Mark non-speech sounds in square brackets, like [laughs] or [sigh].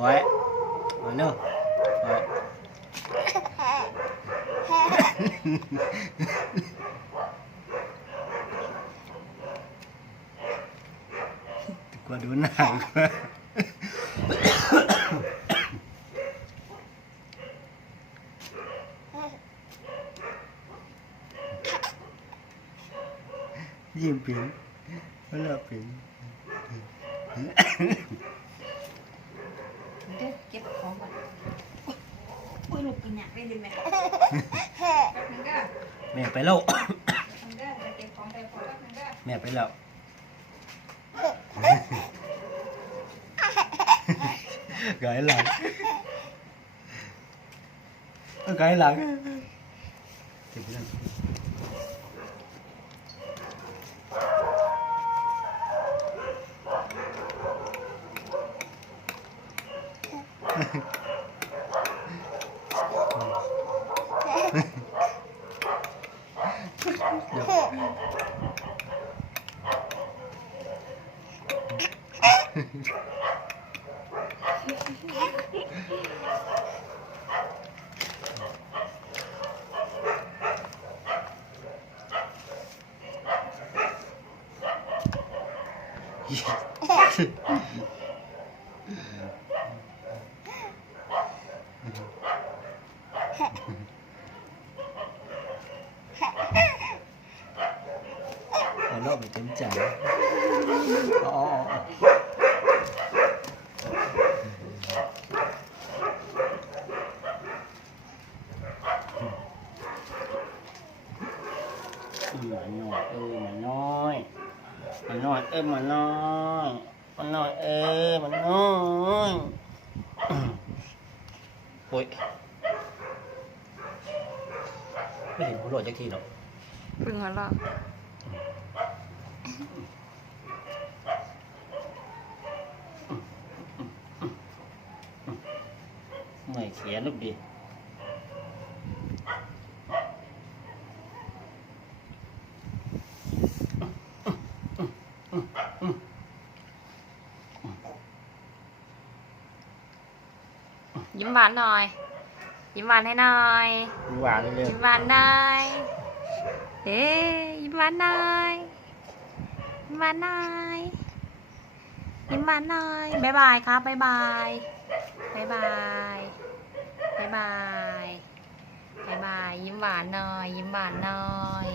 What? Oh, I know. What? กว่าดูหนังกว่ายิ้มปิ่นเวลาปิ่นเด้อเก็บของก่อนโอ้ยลูกกินอยากได้ดิแม่แป๊บนึงเด้อ แม่ไปแล้ว แม่ไปแล้วกายหลังเอากายหลังเก็บเดี๋ยว Yeah. [laughs] [laughs] อารอบไปเต็มใจอ๋ออ๋ออ๋อหมาน้อยเอ้ยหมาน้อยหมาน้อยเอ้ยหมาน้อยหมาน้อยเอ้ยหมาน้อยโอ้ยไม่เห็นหัวโหลดจักทีหรอกปึงหัวเราะ ไม่เขียนลูกดิ ยิ้มหวานหน่อย ยิ้มหวานให้หน่อย หวานเลย ยิ้มหวานหน่อยเอ๊ยิ้มหวานหน่อย ยิ้มหวานหน่อยยิ้มหวานหน่อยบ๊ายบายครับบ๊ายบายบ๊ายบายบ๊ายบายบ๊ายบายยิ้มหวานหน่อยยิ้มหวานหน่อย